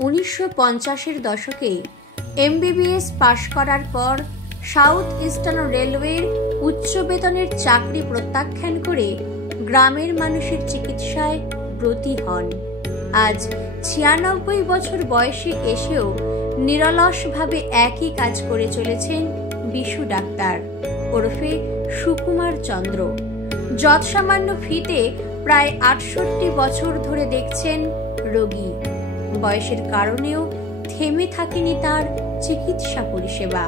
1950-এর দশকে MBBS পাশ করার পর সাউথ ইস্টার্ন রেলওয়ের উচ্চ বেতনের চাকরি প্রত্যাখ্যান করে গ্রামের মানুষের চিকিৎসায় ব্রতী হন। আজ 96 বছর বয়সে এসেও নিরলসভাবে একই কাজ করে চলেছেন বিশু ডাক্তার ওরফে সুকুমার চন্দ্র। যৎসামান্য ফিতে প্রায় 68 বছর ধরে দেখছেন রোগী। বয়সের কারণেও থেমে থাকেনি তার চিকিৎসা পরিষেবা।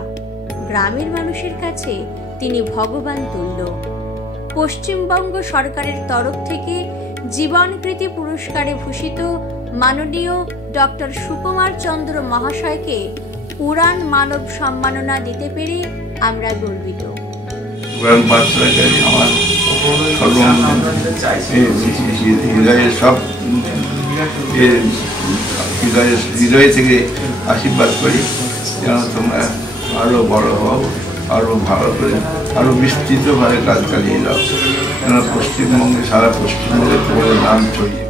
গ্রামের মানুষের কাছে তিনি ভগবান তুল্য। পশ্চিমবঙ্গ সরকারের তরফ থেকে জীবনকৃতি পুরস্কারে ভূষিত মাননীয় ডক্টর সুকুমার চন্দ্র মহাশয়কে উড়ান মানব সম্মাননা দিতে পেরে আমরা গর্বিত। হৃদয় থেকে আশীর্বাদ করি যেন তোমরা আরো বড় হও, আরো ভালো করে, আরো বিস্তৃতভাবে কাজ চালিয়ে যাও, যেন পশ্চিমবঙ্গে, সারা পশ্চিমবঙ্গে তোমাদের নাম ছড়িয়ে